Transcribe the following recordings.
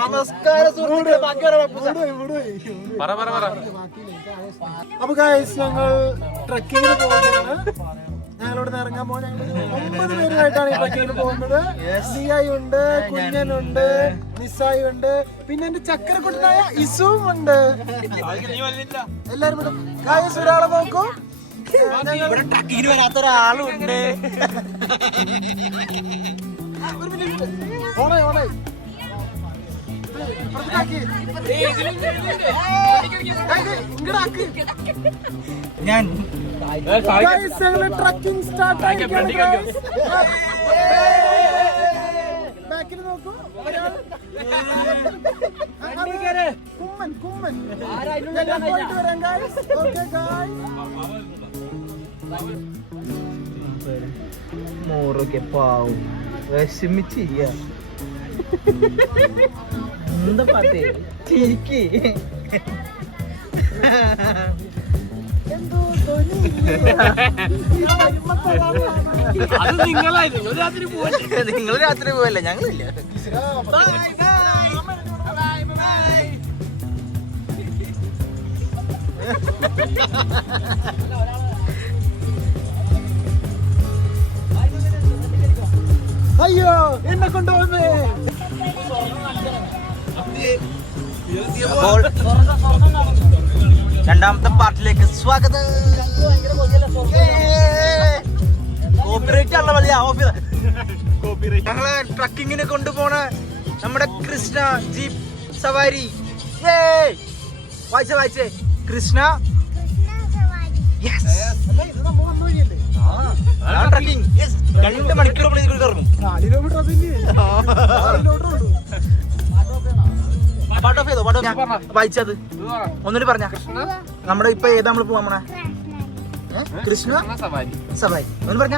നമസ്കാരം സുഹൃത്തുക്കളെ. അപ്പൊ ഗൈസ് ഞങ്ങൾ ട്രക്കിങ്ങിന് പോകുകയാണ്. ഞങ്ങളിവിടെ നിന്ന് ഇറങ്ങാൻ പോകുന്നത് 9 പേരുമായിട്ടാണ് ഈ ട്രക്കിങ്ങിന് പോകുന്നത്. സിയായി ഉണ്ട്, കുഞ്ഞനുണ്ട്, നിസായി ഉണ്ട്, പിന്നെ എന്റെ ചക്കരക്കുട്ടനായ ഇസുവും ഉണ്ട്. എല്ലാരും ഗൈസ് ഒരാളെ നോക്കൂ. ഇവിടെ ട്രക്കിങ്ങിന് വരാത്ത ഒരാളുണ്ട്. ഞാൻ ട്രക്കിംഗ് സ്റ്റാർട്ട് ബാക്കിൽ നോക്കൂ. കുമ്മൻ കുമ്മൻ പോയിട്ട് വരാം ഗൈസ്. Okay guys. മോറൊക്കെ പാവും വിഷമിച്ചിരിക്ക. എന്താ പാട്ടേ ചിരിക്ക്. നിങ്ങൾ രാത്രി പോവല്ലേ, ഞങ്ങളില്ല. അയ്യോ എന്നെ കൊണ്ടുപോകുന്നേ. രണ്ടാമത്തെ പാർട്ടിലേക്ക് സ്വാഗതം. കോപ്പിറൈറ്റ് ആണല്ലോ വലിയ ഞങ്ങളെ ട്രക്കിങ്ങിന് കൊണ്ടുപോണ നമ്മുടെ കൃഷ്ണ ജീപ്പ് സവാരി. വായിച്ചേ കൃഷ്ണ ട്രക്കിംഗ് 2 മണിക്കൂർ കറങ്ങും. വായിച്ചത് ഒന്നുകൂടി പറഞ്ഞ. നമ്മുടെ ഇപ്പൊ ഏതാ നമ്മള് പോവാ? നമ്മളെ കൃഷ്ണ സവാരി ഒന്ന് പറഞ്ഞ.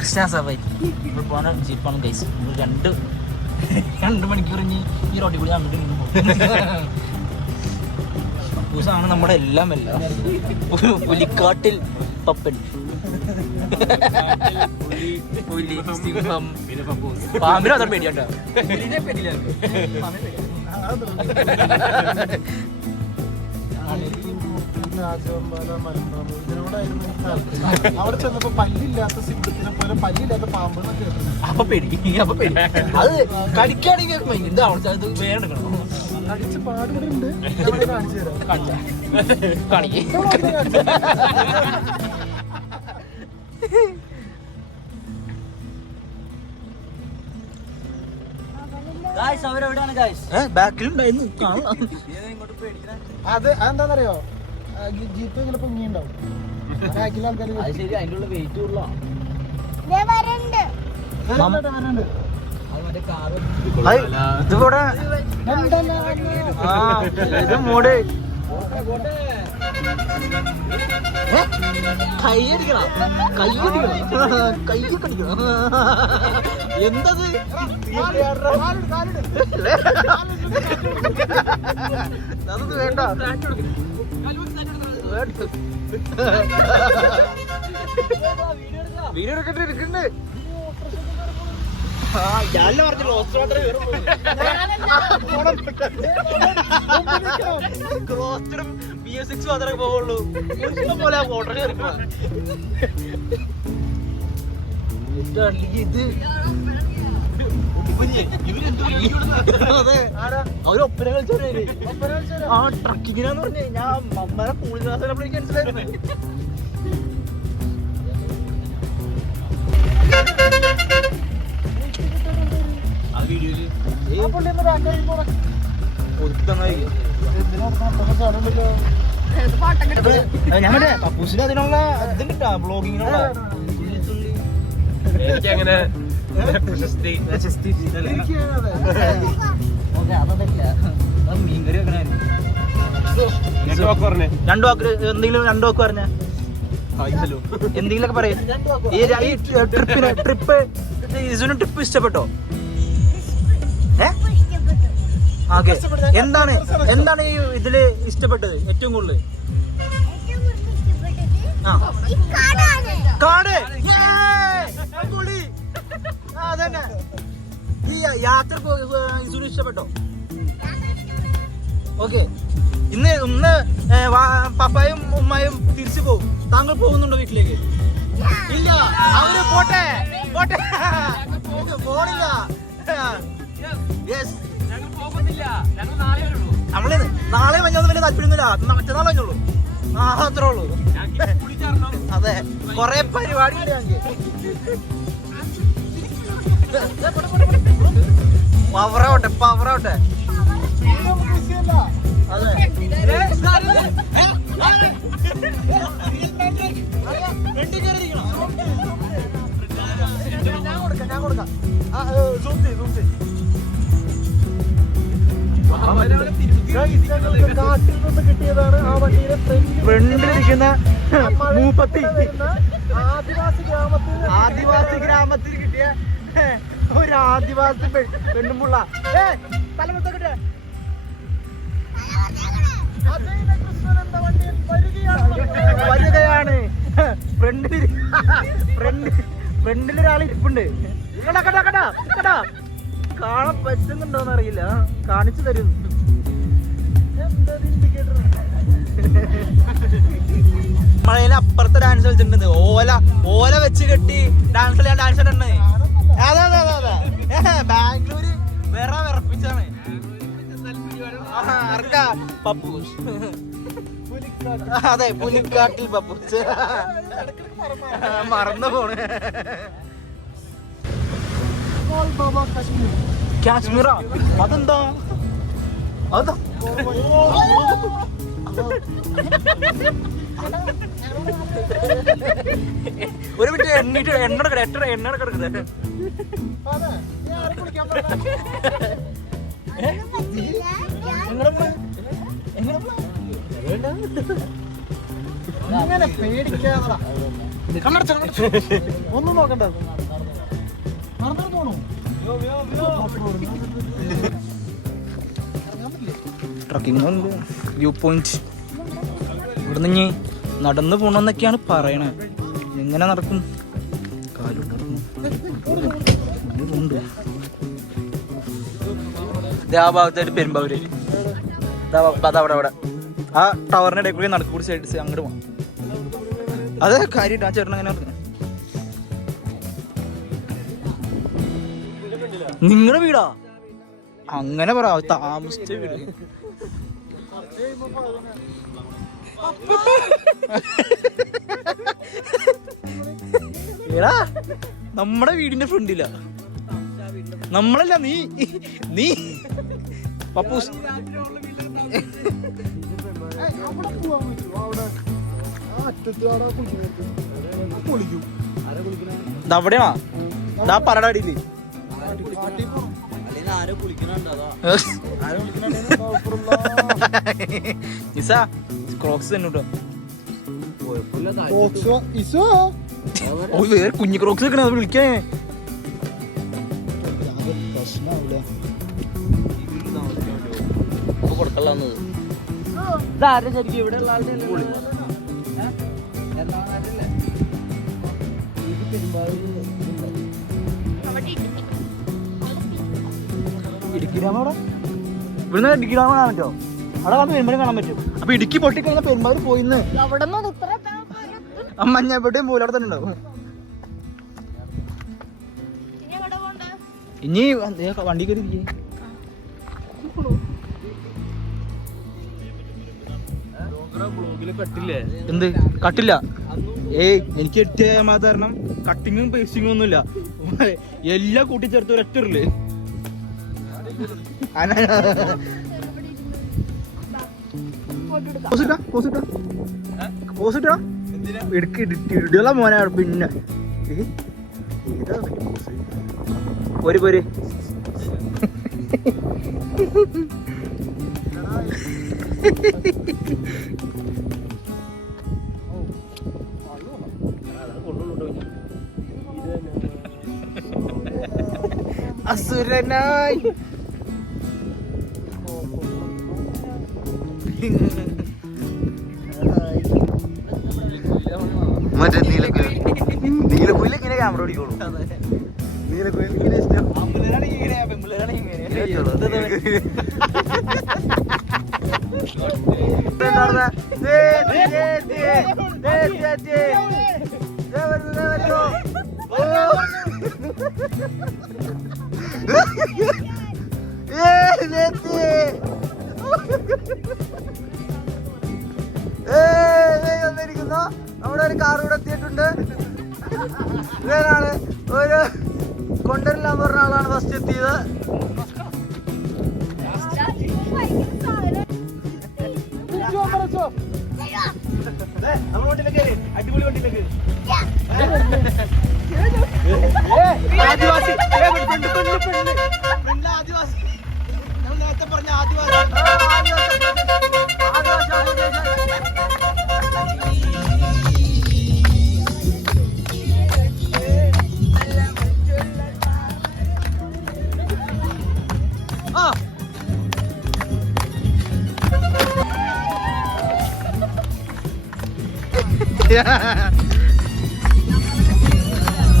കൃഷ്ണ സവാരി നമ്മൾ പോണ ജീപ്പാണ് ഗൈസ്. 2 മണിക്കൂർ ഈ റോഡിൽ കൂടി അങ്ങോട്ട് ആണ് നമ്മുടെ എല്ലാം പുലിക്കാട്ടിൽ പപ്പൻ, പുലി, സിംഹം, പാമ്പിനും അത്ര പേടിയാട്ടോ. അവിടെ ചെന്നപ്പോ പല്ലില്ലാത്ത സിംഹത്തിനെ പോലെ പല്ലില്ലാത്ത പാമ്പ് അപ്പൊ പേടി. അത് കടിക്കാണെങ്കിൽ എന്താ വേറെ എടുക്കണം. അടിച്ച് പാടുണ്ട്. കാണിക്കേ ബാക്കിലുണ്ടായിരുന്നു. അത് അതെന്താന്നറിയോ, ജീപ്പ് ഇങ്ങനെ പൊങ്ങിണ്ടാവും. ബാക്കിൽ ആൾക്കാർ ശരി, അതിൻ്റെ ഉള്ള വെയിറ്റ് കൂടുതലാണ്. ഇതിവിടെ ഇത് മൂട് കൈയടിക്കണം, കൈയൊക്കെ അടിക്കണം. എന്തത് അതൊന്നും വേണ്ട. വീഡിയോ എടുക്കണ്ട്. ഞാനല്ലേ പറഞ്ഞല്ലോ ക്ലോസ്റ്ററും BS6 മാത്രമേ പോവുള്ളൂ. പോലെ ഓട്ടോ കയറിക്കോളാം. ഇത് അതെ അവരൊപ്പന കളിച്ചോരേ. ആ ട്രക്കിങ്ങിനാന്ന് പറഞ്ഞേ ഞാൻ മമ്മനെ കൂളി ക്ലാസ് എനിക്ക് മനസ്സിലായിരുന്നു. ഞാൻ മറ്റേ പപ്പൂസിന് അതിനുള്ള ഇതും കിട്ടാ, ബ്ലോഗിങ്ങിനുള്ള. എനിക്കങ്ങനെ മീൻകറി വെക്കണായിരുന്നു. 2 വാക്ക് എന്തെങ്കിലും 2 വാക്ക് പറഞ്ഞ എന്തെങ്കിലുമൊക്കെ പറയും. ഈ ട്രിപ്പ് ഇതിന് ട്രിപ്പ് ഇഷ്ടപ്പെട്ടോ? എന്താണ് ഈ ഇതില് ഇഷ്ടപ്പെട്ടത് ഏറ്റവും കൂടുതൽ? കാട്. അതന്നെ ഈ യാത്ര ഇഷ്ടപ്പെട്ടോ? ഓക്കെ, ഇന്ന് പപ്പായും ഉമ്മയും തിരിച്ചു പോകും. താങ്കൾ പോകുന്നുണ്ടോ വീട്ടിലേക്ക്? ഇല്ല, അവര് പോട്ടെ പോണില്ല. നമ്മള് നാളെ വഞ്ഞൊന്നും വലിയ താല്പര്യമൊന്നുമില്ല, മറ്റന്നാൾ വഞ്ഞോളൂ. അത്രേ ഉള്ളൂ. അതെ, കൊറേ പരിപാടി ഉണ്ട് ഞങ്ങൾക്ക്. പവറാവട്ടെ. അതെ, ഞാൻ കൊടുക്കാം. കാട്ടിൽ നിന്ന് കിട്ടിയതാണ് ആ വണ്ടിയുടെ ഫ്രണ്ടിലിരിക്കുന്ന മൂപ്പത്തി. ആദിവാസി ഗ്രാമത്തിൽ കിട്ടിയ ഒരു ആദിവാസി പെണ്ണുമുള്ള തലമൊക്കെ വരികയാണ്. ഫ്രണ്ടിലൊരാൾ ഇരിപ്പുണ്ട്. കടാ കാണാൻ പറ്റുന്നുണ്ടോന്ന് അറിയില്ല, കാണിച്ചു തരും. മഴയില് അപ്പുറത്തെ ഡാൻസ് കളിച്ചിട്ടുണ്ട്. ഓല വെച്ച് കെട്ടി ഡാൻസ് കളിക്കാൻ ഡാൻസ് ഇടണേ. അതെ ബാംഗ്ലൂര് വേറെ വിറപ്പിച്ചാണ്. പപ്പൂസ്. അതെ, പുലിക്കാട്ടിൽ പപ്പൂസ്. മറന്നു പോണ്. കാശ്മീറാ? അതെന്താ? ഒരു മിനിറ്റ് എണ്ണ കിടക്കുന്നത്. ഒന്നും നോക്കണ്ട. Trekking view point. ഇവിടുന്ന് ഇനി നടന്നു പോണെന്നൊക്കെയാണ് പറയണത്. എങ്ങനെ നടക്കും? ആ ഭാഗത്തായിട്ട് പെരുമ്പാവൂര്. അതവിടെ ആ ടവറിന്റെ ഇടയിൽ കൂടി നടക്കൂടി സൈഡ് അങ്ങോട്ട് പോകണം. അത് കാര്യമായിട്ട് ആ ചേട്ടൻ അങ്ങനെ പറഞ്ഞു. നിങ്ങളുടെ വീടാ? അങ്ങനെ പറ, താമസിച്ച വീട്. എടാ, നമ്മുടെ വീടിന്റെ ഫ്രണ്ടില. നമ്മളല്ല, നീ പപ്പൂസ്. അവിടെയാ പറടാടിയില്. ക്രോക്സ് തന്നെ വേറെ കുഞ്ഞു ക്രോക്സ് വെക്കണ, അത് വിളിക്കേ. ഇടുക്കി ഡാം അവിടെ, ഇവിടുന്ന് ഇടുക്കി ഡാം കാണാൻ പറ്റുമോ? അവിടെ വന്ന് പെരുമ്പാവൂർ കാണാൻ പറ്റും. അപ്പൊ ഇടുക്കി പൊട്ടിക്കഴിഞ്ഞാൽ പെരുമ്പാവൂർ പോയിന്ന്. മഞ്ഞപ്പെട്ടിയും പോലെ അവിടെ തന്നെ ഉണ്ടാവും. ഇനി വണ്ടി കയറി എന്ത് കട്ടില്ല? എനിക്ക് എട്ടിയ കാരണം കട്ടിങ്ങും പേസ്റ്റിങ്ങും ഒന്നുമില്ല, എല്ലാം കൂട്ടിച്ചേർത്ത് ഒരൊറ്റ ഇടല്. ഇടുള്ള മോനാണ്. പിന്നെ പോര് അസുരനായി മറ്റേ നീലക്കുയില് ഇങ്ങനെ ക്യാമറ ഓടിക്കോളൂ. ആമ്പിള്ളേരാണ് ഇങ്ങനെ പെമ്പിള്ളേരാണ് ഇങ്ങനെ വന്നിരിക്കുന്നു. നമ്മുടെ ഒരു കാർ ഇവിടെ എത്തിയിട്ടുണ്ട്. ഇവരാണ് ഒരു കൊണ്ടുവരില്ലാന്ന് പറഞ്ഞ ആളാണ് ഫസ്റ്റ് എത്തിയത്. അടിപൊളി വണ്ടിയിലേക്ക് ആദിവാസി ആദിവാസി നമ്മൾ നേരത്തെ പറഞ്ഞ ആദിവാസി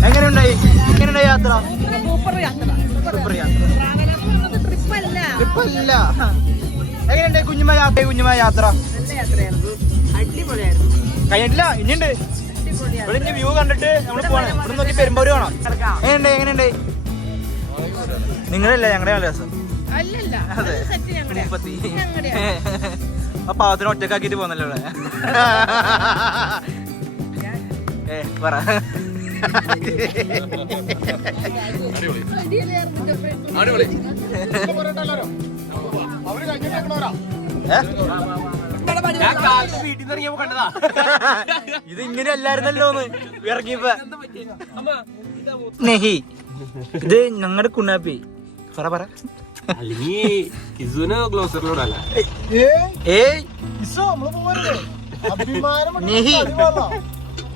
എങ്ങനെയുണ്ടായി യാത്ര? സൂപ്പർ യാത്ര. ട്രിപ്പല്ല. എങ്ങനെയുണ്ടായി കുഞ്ഞുമായ യാത്ര? കഴിഞ്ഞിട്ടില്ല, ഇനിയുണ്ട്. ഇവിടെ ഇനി വ്യൂ കണ്ടിട്ട് നമ്മള് പോവാണ്. ഇവിടെ നോക്കി പെരുമ്പാവൂര് കാണാം. എങ്ങനെയുണ്ട്? നിങ്ങളല്ലേ ഞങ്ങളുടെ രസം? അതെ, ആ പാവത്തിന് ഒറ്റക്കാക്കിട്ട് പോന്നല്ലോ ഇവിടെ. പറ. ഇത് ഇങ്ങനെ അല്ലായിരുന്നല്ലോ ഇറങ്ങിയപ്പോ. നെഹി, ഇത് ഞങ്ങളുടെ കുണ്ണാപ്പി. പറ.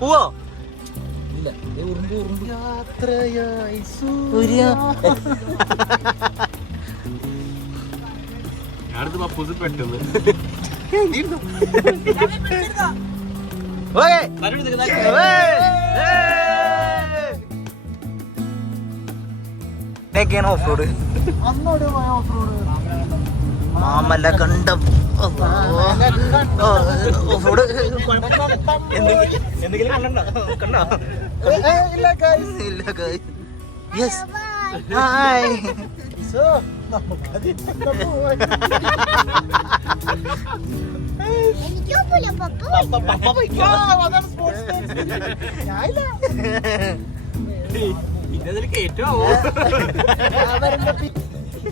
പോവോ? പെട്ടെന്ന് ഓഫ് റോഡ് മാമല്ല കണ്ടം ഓഫ് റോഡ് എന്തെങ്കിലും കണ്ടോ? ഇല്ല. Yes, hi.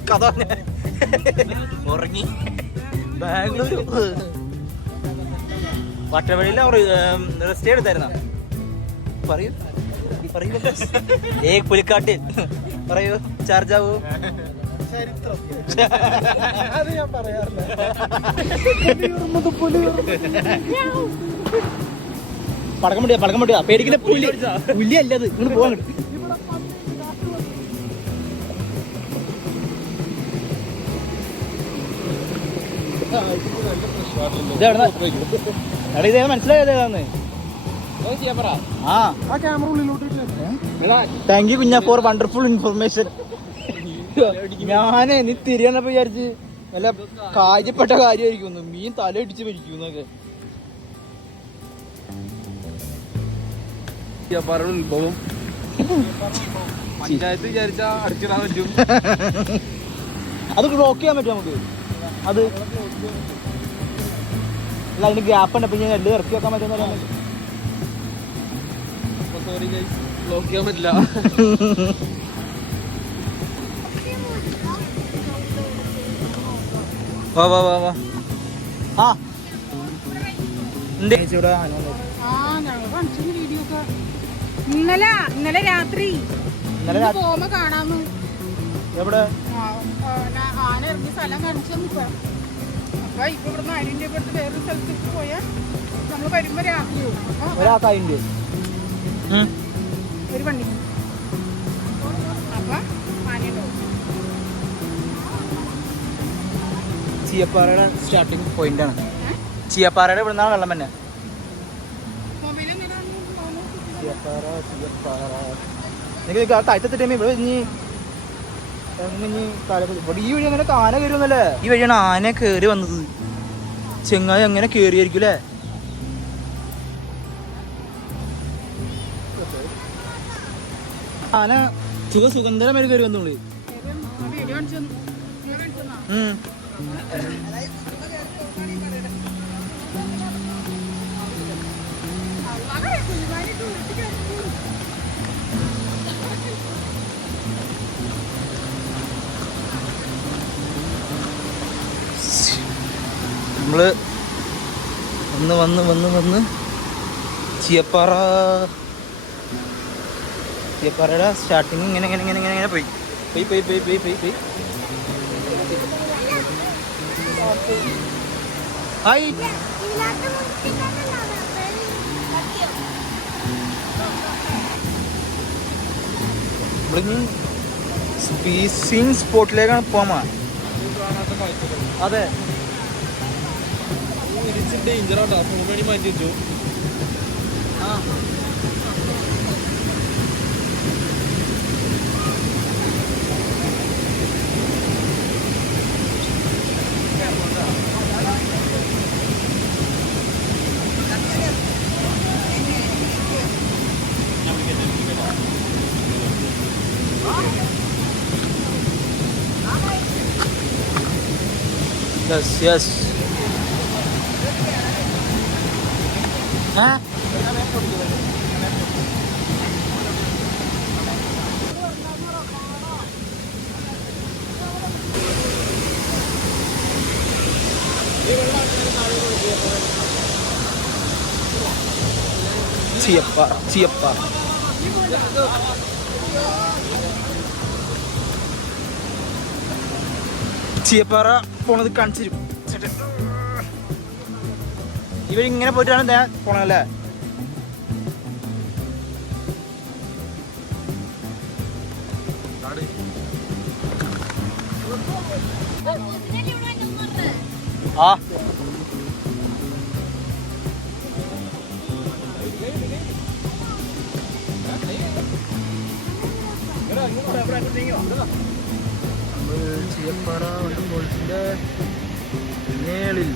കഥ ഉറങ്ങി. ബാംഗ്ലൂർ വട്ടവഴിയിൽ റെസ്റ്റ് എടുത്തായിരുന്ന? പറയൂ. പുലിക്കാട്ടിൽ പറയൂ. ചാർജാവൂ. അത് ഞാൻ പറയാറില്ല. പടക്കം പൊട്ടിയാ പേടിക്കുന്ന പുലി അല്ലത്. ഇങ്ങോട്ട് പോവാ. ഇതേ മനസ്സിലായതേതാന്ന്? താങ്ക് യു കുഞ്ഞ ഫോർ വണ്ടർഫുൾ ഇൻഫർമേഷൻ. ഞാനേ നീ തിരിയാന്നപ്പോ വിചാരിച്ച് വല്ല കാര്യപ്പെട്ട കാര്യമായിരിക്കുന്നു. മീൻ തല ഇടിച്ച് മരിക്കുന്നൊക്കെ. ഉത്ഭവം പഞ്ചായത്ത് വിചാരിച്ചാ അടിച്ചിടാൻ പറ്റും. അത് ബ്ലോക്ക് ചെയ്യാൻ പറ്റും നമുക്ക്. അത് അല്ല, അതിന് ഗ്യാപ്പ് ഉണ്ട്. ഞാൻ എല്ലാം ഇറക്കി വെക്കാൻ പറ്റുന്ന ബ്ലോക്ക് ചെയ്യാൻ പറ്റില്ല. വാ. ആ ഇന്നലെ രാത്രി പോകുമ്പോ കാണാന്ന്. എവിടെ? ആന ഇറങ്ങിയ സ്ഥലം കാണിച്ചു. അപ്പൊ ഇപ്പൊ ഇവിടുന്ന് 1000 രൂപ എടുത്ത് വേറൊരു സ്ഥലത്തേക്ക് പോയാൽ നമ്മള് വരുമ്പോ രാത്രിയാവും. ഒരു വണ്ടി അപ്പൊ ആനയുണ്ടാവും. ചീയപ്പാറയുടെ സ്റ്റാർട്ടിങ് പോയിന്റ് ആണ്. ചീയപ്പാറയുടെ ഇവിടെ നിന്നാണ് വെള്ളം തന്നെ. എനിക്ക് താഴത്തെ ടൈം ഇവിടെ ഇനി ഇവിടെ ഈ വഴി അങ്ങനെ ആന കയറി വന്നല്ലേ? ഈ വഴിയാണ് ആന കയറി വന്നത്. ചെങ്ങായി അങ്ങനെ കയറിയായിരിക്കും അല്ലേ? ആന സുഗന്ധരമായി കയറി വന്നോളൂ. നമ്മള് വന്ന് ചീയപ്പാറയുടെ സ്റ്റാർട്ടിങ് ഇങ്ങനെ പോയി. ഹായ് നമ്മളിനി സ്പീസിങ് സ്പോട്ടിലേക്കാണ് പോകാൻ. അതെ ഡേഞ്ചറാട്ടോ, ഫോൺ വേണ്ടി മാറ്റി വെച്ചു. യെസ് ചീയപ്പാറ പോണത് കാണിച്ചിരും. ഇവരിങ്ങനെ പോയിട്ടാണ് ഞാൻ പോണല്ലേ? ആ ചീയപ്പാറ ഗോൾഫിന്റെ മേളിൽ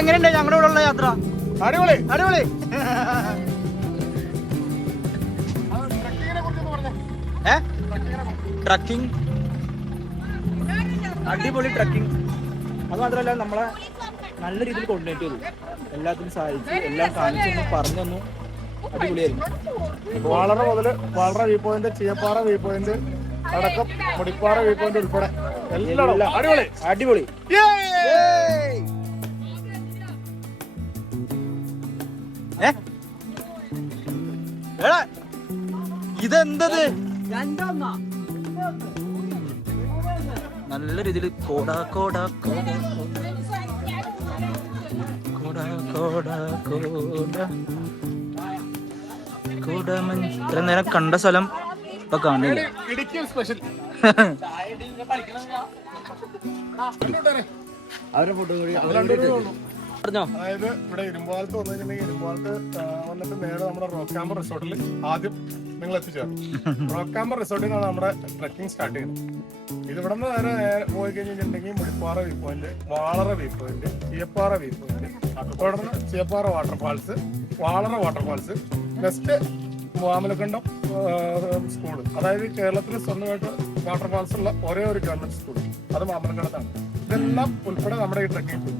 എങ്ങനെയുണ്ട് ഞങ്ങളുടെ കൂടെ ഉള്ള യാത്ര? അടിപൊളി. ട്രക്കിംഗ് അടിപൊളി ട്രക്കിംഗ്. അത് മാത്രമല്ല നമ്മളെ നല്ല രീതിയിൽ കോർഡിനേറ്റ് ചെയ്തു, എല്ലാത്തിനും സഹായിച്ചു, എല്ലാം കാണിച്ചു പറഞ്ഞു. അടിപൊളിയായിരുന്നു. വളരെ മുതല് വളരെ view point, Cheeyappara view point അടക്കം മുടിപ്പാറ വ്യൂ പോയിന്റ് ഉൾപ്പെടെ എല്ലാം അടിപൊളി. ഇതെന്തത്? നല്ല രീതിയിൽ ഇത്ര നേരം കണ്ട സ്ഥലം ഇപ്പൊ കാണില്ല. അതായത് ഇവിടെ ഇരുമ്പാലത്ത് വന്നു കഴിഞ്ഞിട്ടുണ്ടെങ്കിൽ ഇരുമ്പാലത്ത് വന്നിട്ട് നേരെ നമ്മുടെ റോക്ക് ക്യാമ്പർ റിസോർട്ടിൽ ആദ്യം നിങ്ങൾ എത്തിച്ചേർന്നു. റോക്ക് ക്യാമ്പർ റിസോർട്ടിൽ നിന്നാണ് നമ്മുടെ ട്രക്കിംഗ് സ്റ്റാർട്ട് ചെയ്യുന്നത്. ഇതിവിടെ നിന്ന് നേരെ പോയി കഴിഞ്ഞിട്ടുണ്ടെങ്കിൽ Mudippara view point, Valara view point, Cheeyappara view point, തുടർന്ന് Cheeyappara waterfalls, Valara waterfalls, next Mamalakkandam school. അതായത് കേരളത്തിൽ സ്വന്തമായിട്ട് വാട്ടർഫാൾസ് ഉള്ള ഒരേ ഒരു ഗവൺമെന്റ് സ്കൂൾ, അത് മാമലക്കണ്ടത്താണ്. ഇതെല്ലാം ഉൾപ്പെടെ നമ്മുടെ ഈ ട്രക്കിംഗ്.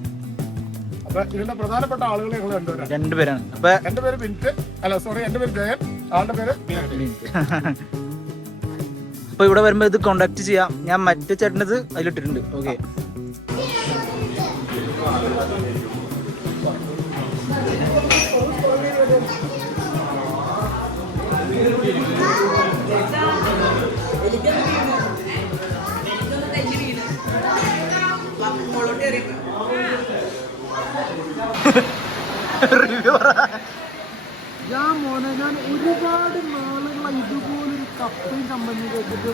അപ്പൊ ഇതിന്റെ പ്രധാനപ്പെട്ട ആളുകൾ ഞങ്ങൾ രണ്ടുപേരാണ്. എന്റെ പേര് ബിൻറ്റ്, എന്റെ പേര് ജയൻ, ആളുടെ പേര്. അപ്പൊ ഇവിടെ വരുമ്പോ ഇത് കോണ്ടാക്ട് ചെയ്യാം. ഞാൻ മറ്റേ ചേട്ടനത് അതിലിട്ടിട്ടുണ്ട്. ഓക്കെ, ഞാൻ ഒരുപാട് നാളുകളായി ഇതുപോലൊരു കപ്പയും കമ്പനി കേട്ടിട്ട്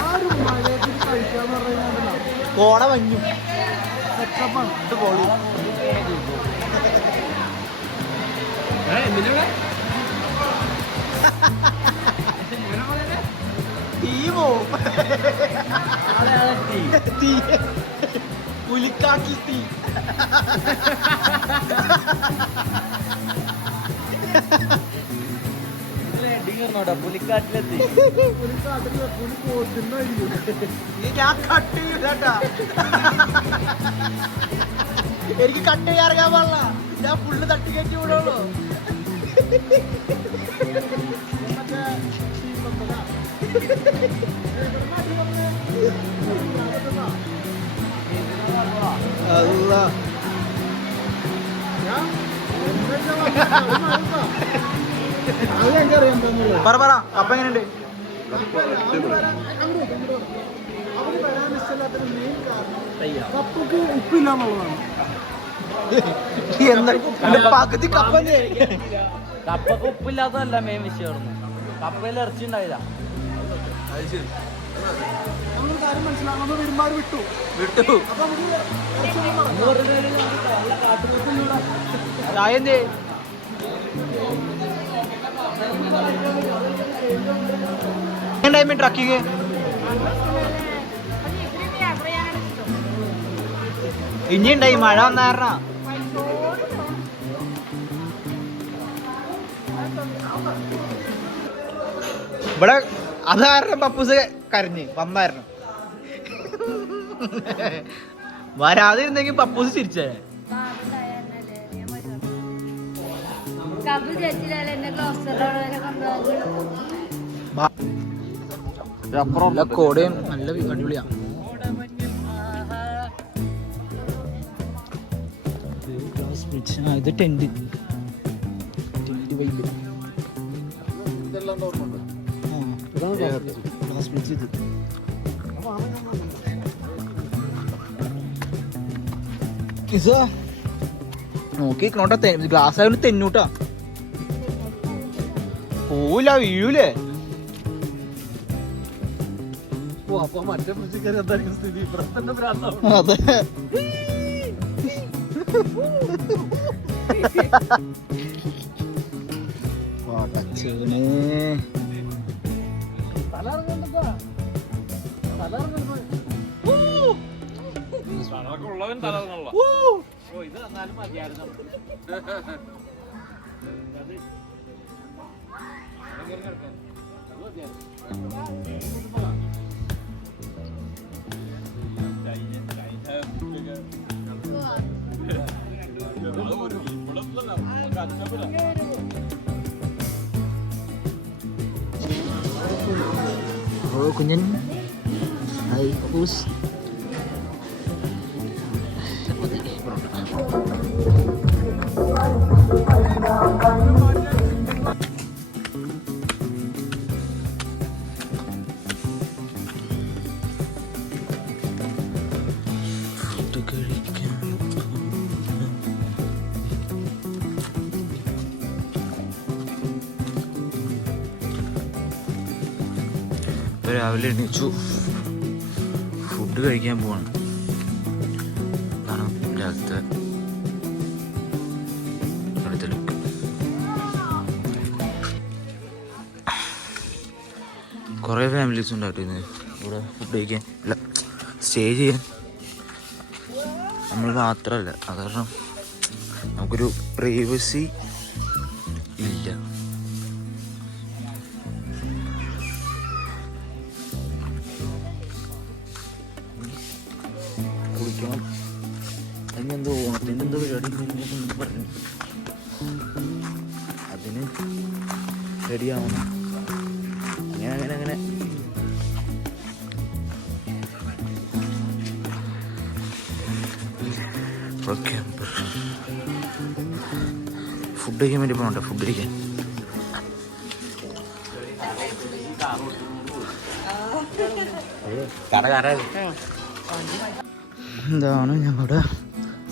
ആ ഒരു മഴയത്തിൽ കഴിക്കാന്ന് പറഞ്ഞാൽ കോട മഞ്ഞു സെറ്റപ്പാണ്. പുലിക്കാട്ടിൽ തീ. പുലിക്കാട്ടിലെത്തി. ഞാൻ കട്ട് ചെയ്യൂട്ടാ. എനിക്ക് കട്ട് ചെയ്യാൻ അറിയാൻ പാടില്ല. ഞാൻ ഫുള്ള് തട്ടി കയറ്റി വിടുള്ളൂ. പറ അപ്പൊ എങ്ങനെയുണ്ട്? അവര് വരാൻ ഇഷ്ടമില്ലാത്തതിന് മെയിൻ കാരണം കപ്പക്ക് ഉപ്പില്ല എന്നുള്ളതാണ്. പകുതി കപ്പന്നെ. കപ്പൊക്കെ ഉപ്പില്ലാത്തതല്ല മെയിൻ വിഷയം. കപ്പയിൽ ഇറച്ചി ഉണ്ടായില്ല. നമ്മളൊരു കാര്യം മനസ്സിലാവും, നമ്മൾ പെരുമാറി വിട്ടു. അപ്പൊ നമുക്ക് ട്രക്കിങ് ഇനി ഉണ്ടായി മഴ വന്നാരണ. ഇവിടെ അത് കാരണം പപ്പൂസ് കരഞ്ഞ് വന്നായിരുന്നു. വരാതിരുന്നെങ്കിൽ പപ്പൂസ് ചിരിച്ചേ. നല്ല കോടയും നല്ല അടിപൊളിയാ. ഇത് ടെന്റ് വൈബ്. ഇതെല്ലാം തോന്നുന്നുണ്ട്. നോക്കി ഗ്ലാസ് ആയാലും തെന്നൂട്ടാ. പോവില്ല, വീഴൂലേ? അപ്പൊ മറ്റേ ഫ്രിഡ്ജിക്കാരി എന്തായിരിക്കും സ്ഥിതി? ഇവിടെ തന്നെ ഭ്രാന്താണ്. അതെ. പടച്ചോനെ. ഉള്ളവൻ തലർന്നുള്ള ഇത് തന്നാലും മതിയായിരുന്നു. Oh, kunyan. Hai, fokus. രാവിലെ എണീച്ചു ഫുഡ് കഴിക്കാൻ പോവാണ്. കാരണം രാവിലത്തെ അടുത്തെടുക്കും. കുറേ ഫാമിലീസ് ഉണ്ടായിരുന്നു ഇവിടെ ഫുഡ് കഴിക്കാൻ, അല്ല സ്റ്റേ ചെയ്യാൻ. നമ്മൾ മാത്രമല്ല, അത് കാരണം നമുക്കൊരു പ്രൈവസി ഇല്ല. കുളിക്കണം. അതിനെന്തോ ഓണത്തിൻ്റെ എന്തോ പരിപാടി പറഞ്ഞു, അതിന് റെഡിയാവണം. അങ്ങനെ ഫുഡ് കഴിക്കാൻ വേണ്ടി പോകണ്ട. ഫുഡ് കഴിക്കാൻ ഇതാണ് ഞങ്ങളുടെ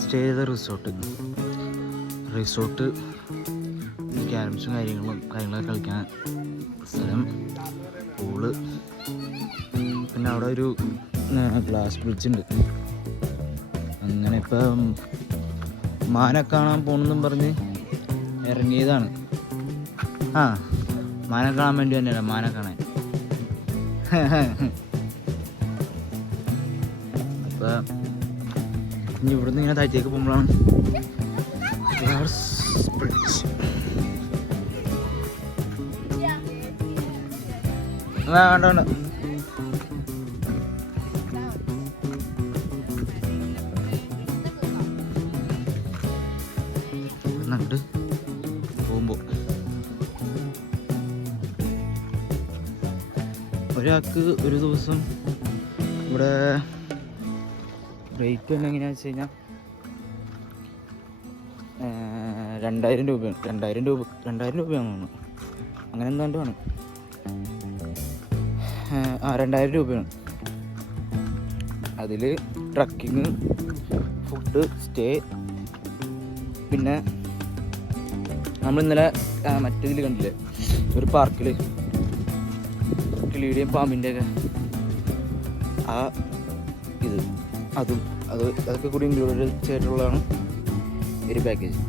സ്റ്റേ ചെയ്ത റിസോർട്ട്. ക്യാരംസും കാര്യങ്ങളൊക്കെ കളിക്കാൻ സ്ഥലം, പൂള്, പിന്നെ അവിടെ ഒരു ഗ്ലാസ് ബ്രിഡ്ജ് ഉണ്ട്. അങ്ങനെ ഇപ്പം മാനെ കാണാൻ പോണെന്നും പറഞ്ഞ് ഇറങ്ങിയതാണ്. മാനെ കാണാൻ വേണ്ടി തന്നെയാണ്, മാനെ കാണാൻ. അപ്പം ഇനി ഇവിടുന്ന് ഇങ്ങനെ താഴത്തേക്ക് പോകുമ്പോഴാണ് വേണ്ട വേണ്ട. അങ്ങോട്ട് പോകുമ്പോൾ ഒരാൾക്ക് ഒരു ദിവസം ഇവിടെ റേറ്റ് തന്നെ എങ്ങനെയാണെന്ന് വെച്ച് കഴിഞ്ഞാൽ 2000 രൂപയാണ്. 2000 രൂപയാണെന്ന് തോന്നുന്നു. അങ്ങനെ എന്താണ്ട് ആണ്. 2000 രൂപയാണ്. അതിൽ ട്രക്കിങ്, ഫുഡ്, സ്റ്റേ, പിന്നെ നമ്മൾ ഇന്നലെ മറ്റേതിൽ കണ്ടില്ലേ ഒരു പാർക്കിൽ കിളിയുടെയും പാമ്പിൻ്റെയൊക്കെ ആ ഇത് അതൊക്കെ കൂടി ഇൻക്ലൂഡഡ് ചെയ്തിട്ടുള്ളതാണ് ഒരു പാക്കേജ്.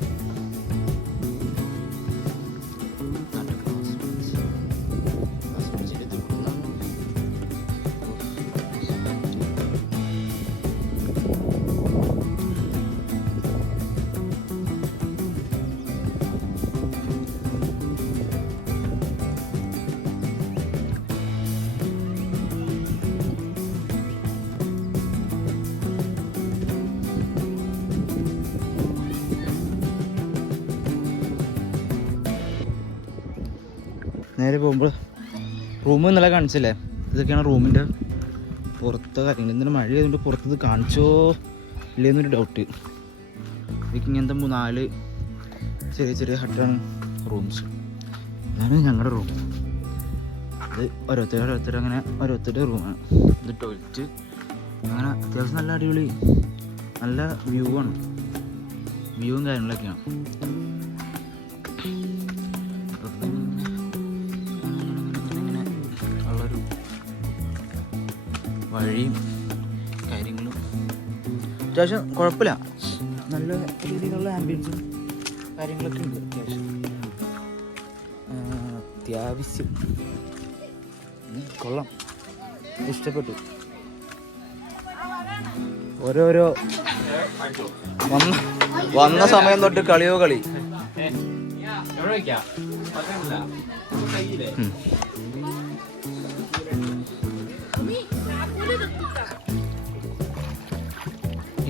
നേരെ പോകുമ്പോൾ റൂം ഇന്നലെ കാണിച്ചില്ലേ, ഇതൊക്കെയാണ് റൂമിൻ്റെ പുറത്തെ കാര്യങ്ങൾ. ഇന്നലെ മഴ ആയതുകൊണ്ട് പുറത്തത് കാണിച്ചോ ഇല്ലേന്നൊരു ഡൗട്ട്. ഇതൊക്കെ ഇങ്ങനത്തെ 4 ചെറിയ ചെറിയ ഹട്ടാണ് റൂംസ്. ഇതാണ് ഞങ്ങളുടെ റൂം. ഇത് ഓരോരുത്തർ അങ്ങനെ ഓരോരുത്തരുടെ റൂമാണ്. ഇത് ടോയ്ലറ്റ്. അങ്ങനെ അത്യാവശ്യം നല്ല അടിപൊളി നല്ല വ്യൂവും കാര്യങ്ങളൊക്കെയാണ്. വഴിയും കാര്യങ്ങളും അത്യാവശ്യം കുഴപ്പമില്ല. നല്ല രീതിയിലുള്ള ആംബിയൻസും കാര്യങ്ങളൊക്കെ ഉണ്ട്. അത്യാവശ്യം കൊള്ളാം, ഇഷ്ടപ്പെട്ടു. ഓരോരോ വന്ന സമയം തൊട്ട് കളിയോ കളി.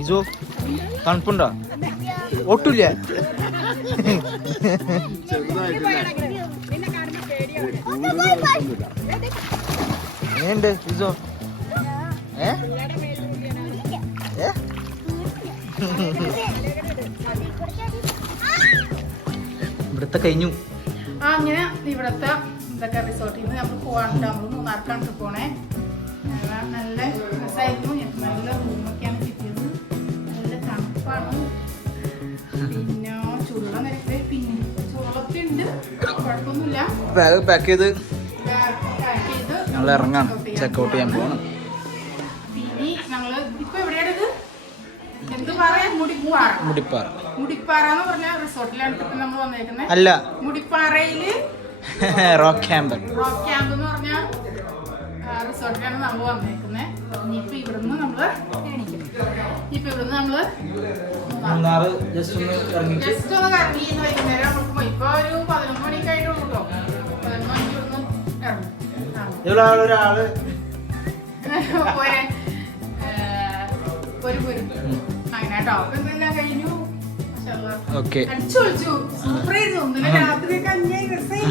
ഇജോ തണുപ്പുണ്ടോ? ഒട്ടില്ല. എങ്ങനെയുണ്ട് ഇജോ? ഇവിടുത്തെ കഴിഞ്ഞു. അങ്ങനെ ഇവിടത്തെ ഇതൊക്കെ റിസോർട്ടിൽ നിന്ന് നമ്മൾ പോവാണ്ട് നമ്മൾ മൂന്നാർക്കാണ് പോണേ. നല്ല രസമായിരുന്നു. നല്ല റൂമൊക്കെയാണ് കിട്ടിയത്. നല്ല തണുപ്പാണ്. പിന്നെ ചൂടുള്ള നിരക്ക് പിന്നെ ചൂടൊക്കെ ഉണ്ട്, കുഴപ്പമൊന്നുമില്ല. ബാഗ് പാക്ക് ചെയ്ത് ഞങ്ങൾ ഇറങ്ങാണ്, ചെക്കൗട്ട് ചെയ്യാൻ പോകണം. പിന്നെ ഞങ്ങള് ഇപ്പൊ എവിടെയാണിത്? എന്ത് പറയാ? മുടിപ്പാറ എന്ന് പറഞ്ഞ റിസോർട്ടിലാണ് ഇപ്പൊ നമ്മൾ വന്നേക്കുന്നത്. അല്ല, മുടിപ്പാറയില് റോക്ക് ക്യാമ്പ് എന്ന് പറഞ്ഞ റിസോർട്ടിലാണ് നമ്മൾ വന്നേക്കുന്നത്. ഇനിയിപ്പോ ഇവിടുന്ന് നമ്മള് ജസ്റ്റ് ഒന്ന് കറങ്ങി വൈകുന്നേരം നമ്മൾ പോയി. ഇപ്പൊ ഒരു 11 മണിക്ക് ആയിട്ടുള്ളൂ കേട്ടോ. 11 മണിക്ക് ഇവിടുന്ന് ഇറങ്ങും. ഒരാള് അങ്ങനെ കേട്ടോ. എല്ലാം കഴിഞ്ഞു. ഓക്കെ, അടിച്ചു പൊളിച്ചു. സൂപ്പറായിരുന്നു. ഇന്നലെ രാത്രിയൊക്കെ 5 രസമായി.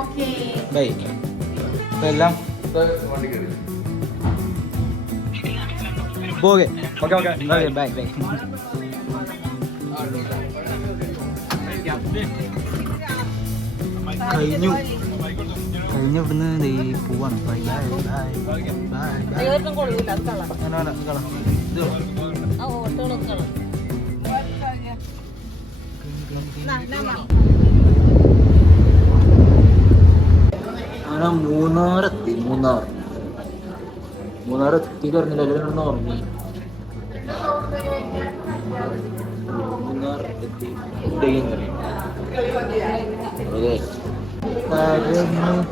Okay bye. എല്ലാം പോകെ. Bye bye. കഴിഞ്ഞു ഇവിടുന്ന് പോവാണ്. Bye bye bye bye. Munnar Munnar എത്തി പറഞ്ഞില്ല, എല്ലാവരും ഉറങ്ങി. മൂന്നാർ എത്തി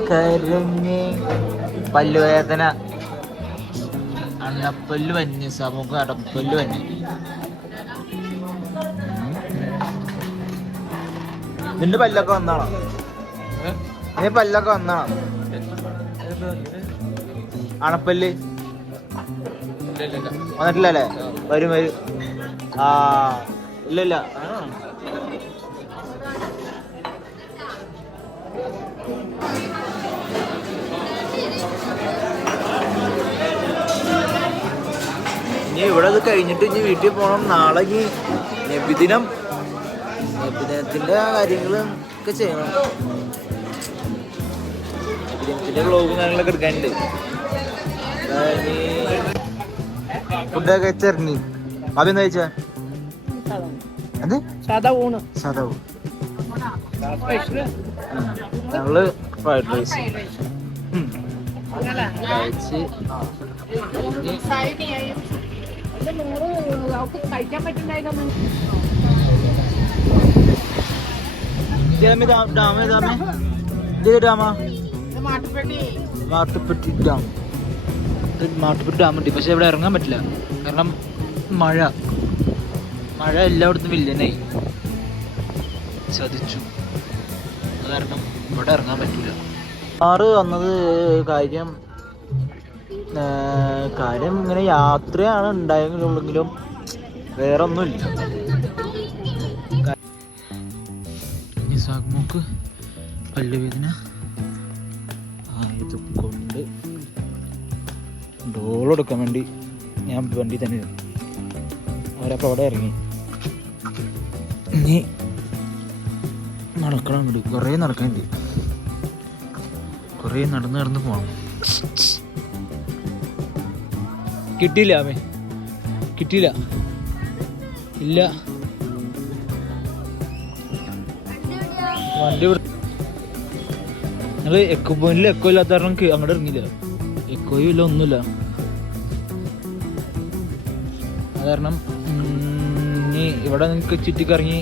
കരഞ്ഞ് പല്ലുവേദന, അണ്ണപ്പല്ല് വന്യ, സമൂഹ അടപ്പല്ല് വന്യ. നിന്റെ പല്ലൊക്കെ വന്നാണോ? നീ പല്ലൊക്കെ വന്നാണോ? അണപ്പല്ല് വന്നിട്ടില്ലല്ലേ? വരും വരും. ആ ഇല്ല. ഇനി ഇവിടെ അത് കഴിഞ്ഞിട്ട് ഇനി വീട്ടിൽ പോകണം. നാളെ ഇനി നബിദിനത്തിന്റെ കാര്യങ്ങളും ഒക്കെ ചെയ്യണം. നബിദിനത്തിന്റെ വ്ളോഗും കാര്യങ്ങളൊക്കെ എടുക്കാനുണ്ട്. ഫുഡൊക്കെ കഴിച്ചിറങ്ങി. ഭാബി എന്താ കഴിച്ചാ? എന്ത്? സാധാ ഊണ്. ഞങ്ങള് ഫ്രൈഡ് റൈസ് കഴിച്ച് കഴിക്കാൻ പറ്റുന്നുണ്ടായിരുന്നു. മാട്ടുപ്പെട്ടി ഡാം ഉണ്ട്. പക്ഷെ ഇവിടെ ഇറങ്ങാൻ പറ്റില്ല, കാരണം മഴ എല്ലായിടത്തും വില്ലനായി ചതിച്ചു. അത് കാരണം ഇവിടെ ഇറങ്ങാൻ പറ്റില്ല. ആറ് വന്നത് കാര്യം ഇങ്ങനെ യാത്രയാണ് ഉണ്ടായെങ്കിലുള്ളെങ്കിലും വേറെ ഒന്നുമില്ല. നിസാഖ്മോക്ക് പല്ലുവേദന ആയതുകൊണ്ട് ഡോളെടുക്കാൻ വേണ്ടി ഞാൻ വണ്ടി തന്നെ അവരപ്പോൾ അവിടെ ഇറങ്ങി. ഇനി നടക്കണം, വേണ്ടി കുറേ നടക്കാനുണ്ട്, കുറേ നടന്ന് പോകണം. കിട്ടിയില്ല ഇല്ല. വണ്ടി ഞങ്ങൾ എക്കോ പോയിന്റിൽ എക്കോ ഇല്ലാത്ത കാരണം അങ്ങോട്ട് ഇറങ്ങിയില്ല. എക്കോയും ഇല്ല, ഒന്നുമില്ല. അത് കാരണം ഇനി ഇവിടെ നിങ്ങൾക്ക് ചുറ്റിക്കറങ്ങി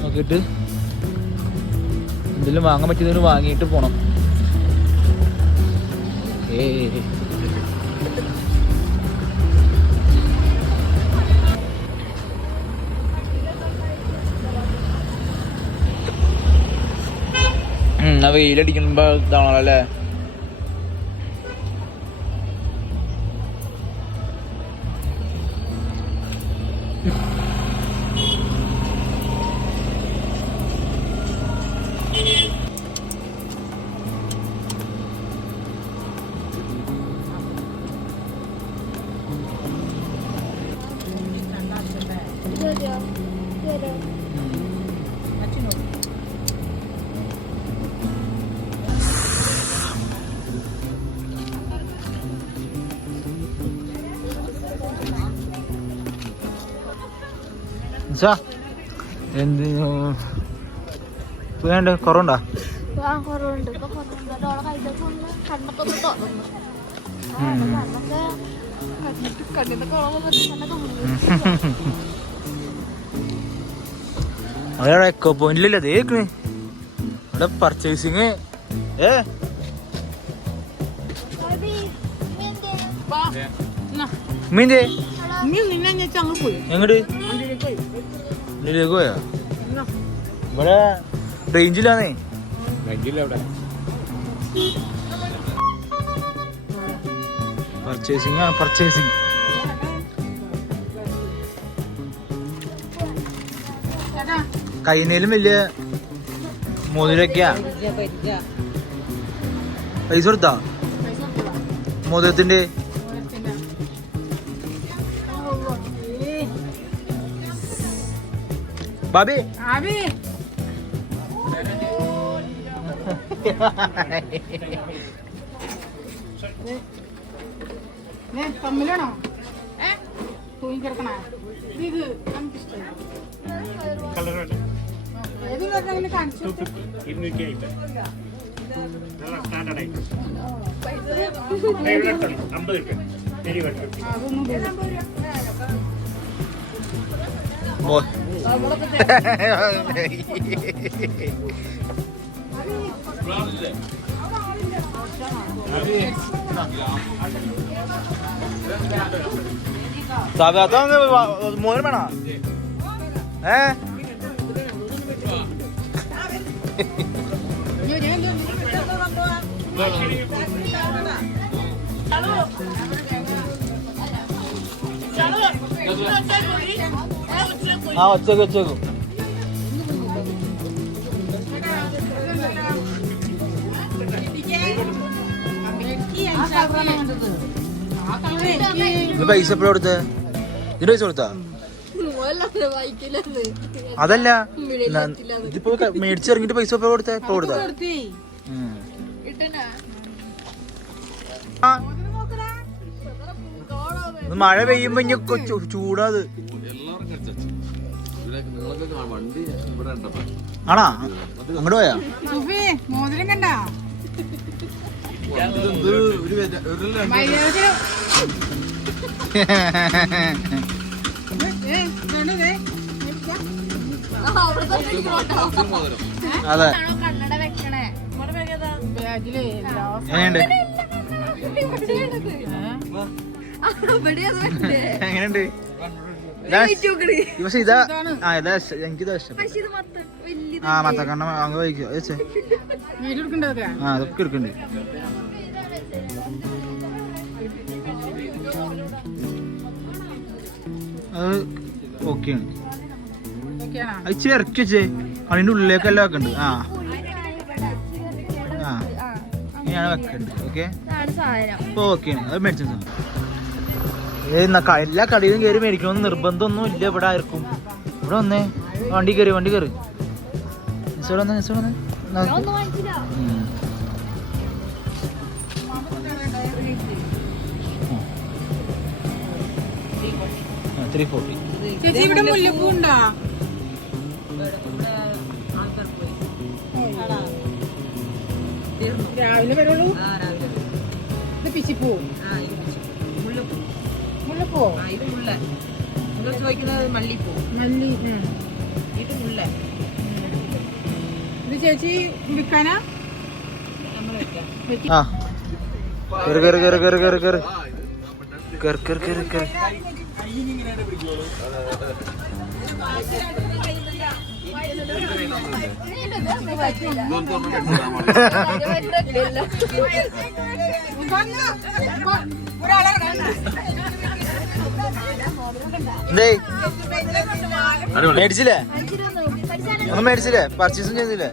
നോക്കിയിട്ട് എന്തെങ്കിലും വാങ്ങാൻ പറ്റിയതിന് വാങ്ങിയിട്ട് പോണം. വെയിലടിക്കുമ്പോ ഇതാണല്ലോ അല്ലേ? എന്ത് വേണ്ട? കുറവുണ്ടോ? അവിടെ എക്കോ പോയിന്റിലല്ലേ അതേക്കണ് ഇവിടെ പർച്ചേസിങ്. മീൻ്റെ എങ്ങോട്ട് ഇതിലേക്ക് പോയാ? ഇവിടെ റേഞ്ചില്ലാന്നേ. പർച്ചേസിങ് ആണ്, പർച്ചേസിങ്. കൈനേലും വലിയ മോതിരൊക്കെയാ. പൈസ കൊടുത്താ മോതിരത്തിന്റെ? ബാബി തമ്മിലാണോ തൂങ്ങിക്കിടക്കണ? ഇത് നമുക്കിഷ്ടം ഏത് കാണിച്ചു. മോനും വേണോ? ഒച്ചേക്കും പൈസ എപ്പോഴും കൊടുത്തേ? ഇതിന്റെ പൈസ കൊടുത്താ? അതല്ല, ഇതിപ്പോ മേടിച്ചിറങ്ങിട്ട് പൈസ എപ്പോഴും കൊടുത്തേ? ഇപ്പൊ കൊടുത്താ? മഴ പെയ്യുമ്പോ ഇനി ചൂടാത്. ആണാ അങ്ങോട്ട് പോയാ? മോതിരം കണ്ട അതെ. എങ്ങനെയുണ്ട്? പക്ഷെ ഇതാ എനിക്കിതാ ഇഷ്ടം. മത്തക്കണ്ണ അങ്ങ് കഴിക്കോ? അതൊക്കെ എടുക്കണ്ടേ? അത് ഓക്കെയാണ്. അത് ഇറക്കി വെച്ചേ അതിന്റെ ഉള്ളിലേക്കെല്ലാം വെക്കണ്ട്. ഇങ്ങനെയാണ് വെക്കണ്ട്. ഓക്കെ ഓക്കെയാണ്. അത് മേടിച്ച എല്ലാ കടയിലും കയറി മേടിക്കണമെന്ന് നിർബന്ധമൊന്നും ഇല്ല ഇവിടെ ആർക്കും. ഇവിടെ വന്നേ, വണ്ടി കയറി വന്നേ. ഇവിടെ മുല്ലപ്പൂ ഉണ്ടോ? രാവിലെ വരുള്ളൂ. ഇത് പിച്ചിപ്പൂ, മുല്ലപ്പൂ, ചോദിക്കുന്നത് മല്ലിപ്പൂ, മല്ലി. ഇത് മുല്ല. ഇത് ചേച്ചി വിൽക്കാനാ? മേടിച്ചില്ലേ? ഒന്നും മേടിച്ചില്ലേ? പർച്ചേസും ചെയ്തില്ലേ?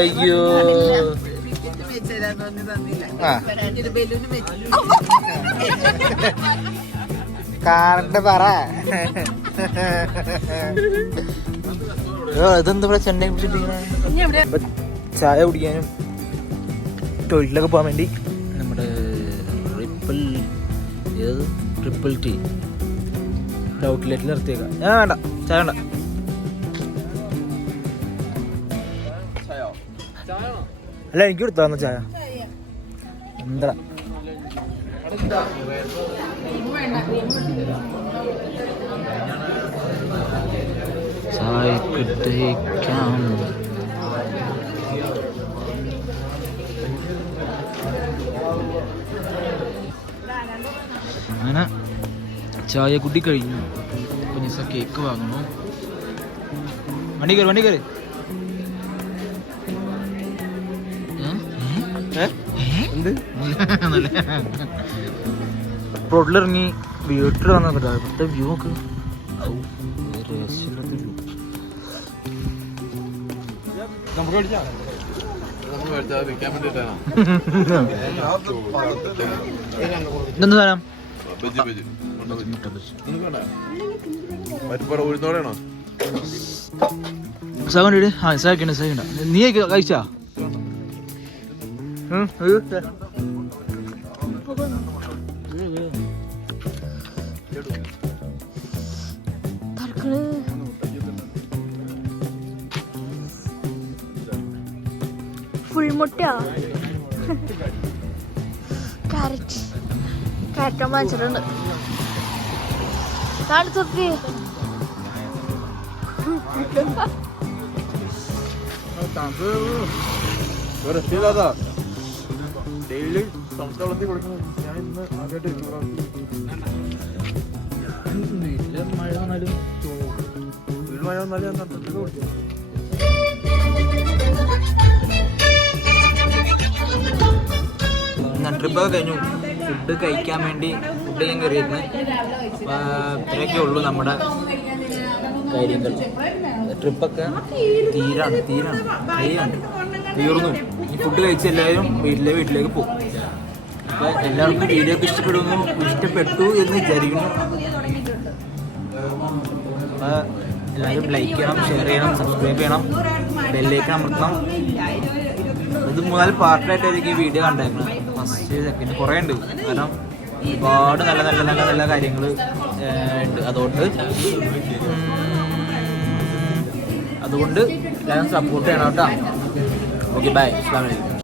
അയ്യോ കാറിന്റെ പറ. ഇതെന്താ ഇവിടെ ചെന്നൈ കുടിച്ചിട്ടിങ്ങനെ? ചായ കുടിക്കാനും ടോയ്ലറ്റിലൊക്കെ പോകാൻ വേണ്ടി നമ്മുടെ ട്രിപ്പിൾ ടീ ഔട്ട്ലെറ്റിൽ നിർത്തിയേക്കാം. വേണ്ട, ചായ വേണ്ട. അല്ല, എനിക്ക് കൊടുത്താന്ന ചായ. എന്താ ചായക്കിട്ടേക്കാം. അങ്ങനെ ചായ കുടി കഴിഞ്ഞു. കുഞ്ഞിസ കേക്ക് വാങ്ങണു. വണ്ടി കയറി. റോഡിലിറങ്ങി വീട്ടിൽ വന്നിട്ട് ഇവിടുത്തെ വ്യൂ ഒക്കെ ഇതെന്ത് സാധനം? നീ കഴിച്ചാ? ഫുൾ മുട്ടയാ ക്യാരറ്റ് വാങ്ങിച്ചിട്ടുണ്ട്. കാണിച്ചൊക്കെ ഡെയിലി തണുത്ത വെള്ളത്തിൽ കൊടുക്കുന്നത് ഞാൻ ഇന്ന് ആദ്യമായിട്ട് മഴ വന്നാലും മഴ വന്നാലും ഞാൻ തണുത്ത കൊടുക്കും. ട്രിപ്പൊക്കെ കഴിഞ്ഞു. ഫുഡ് കഴിക്കാൻ വേണ്ടി ഫുഡ് ഞാൻ കയറിയിരിക്കുന്നത്. ഇത്രയൊക്കെ ഉള്ളൂ നമ്മുടെ കാര്യങ്ങൾ. ട്രിപ്പൊക്കെ തീർന്നു. ഈ ഫുഡ് കഴിച്ച് എല്ലാവരും വീട്ടിലേക്ക് പോകും. അപ്പോൾ എല്ലാവർക്കും വീഡിയോ ഒക്കെ ഇഷ്ടപ്പെട്ടു എന്ന് വിചാരിക്കുന്നു. അപ്പോൾ എല്ലാവരും ലൈക്ക് ചെയ്യണം, ഷെയർ ചെയ്യണം, സബ്സ്ക്രൈബ് ചെയ്യണം, ബെല്ലൈക്കൺ അമർത്തണം. ഇത് 3-4 പാർട്ടായിട്ടായിരിക്കും ഈ വീഡിയോ കണ്ടായിരുന്നത്. ഫസ്റ്റ് സെക്കൻഡ് കുറേ ഉണ്ട്. കാരണം ഒരുപാട് നല്ല നല്ല നല്ല നല്ല കാര്യങ്ങൾ ഉണ്ട്. അതുകൊണ്ട് എല്ലാവരും സപ്പോർട്ട് ചെയ്യണം കേട്ടോ. Okay, bye. അസ്സലാമു അലൈക്കും.